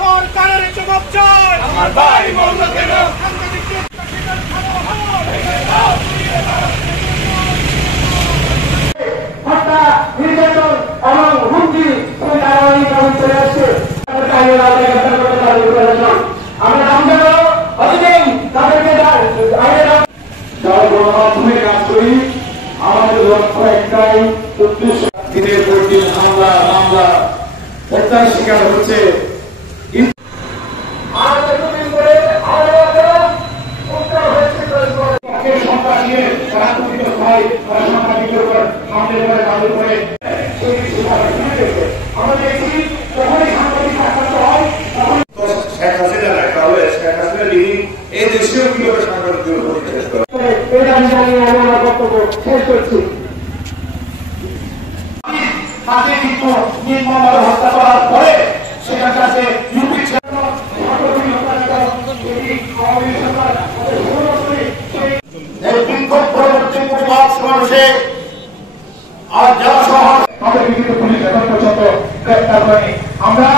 সরকারের জবাব চাই। আমার ভাই মরল কেন? নির্যাতন এবং হুমকি চলে আসছে। আমরা অনেকেই তাদেরকে গণমাধ্যমে কাজ করি। আমাদের লক্ষ্য একটাই, উদ্দেশ্য দিনের পর দিন হামলা হত্যার শিকার হচ্ছে। এই দেশেও কিভাবে সাংবাদিক বক্তব্য শেষ করছি। তাকে কিন্তু নির্মমভাবে হত্যা করার পরে সেখানে কাছে বিক্ষোভ পরবর্তী প্রতিবাদ সমাবেশে আর যারা সহ তাদের কিন্তু পুলিশ এখন পর্যন্ত গ্রেপ্তার করেনি। আমরা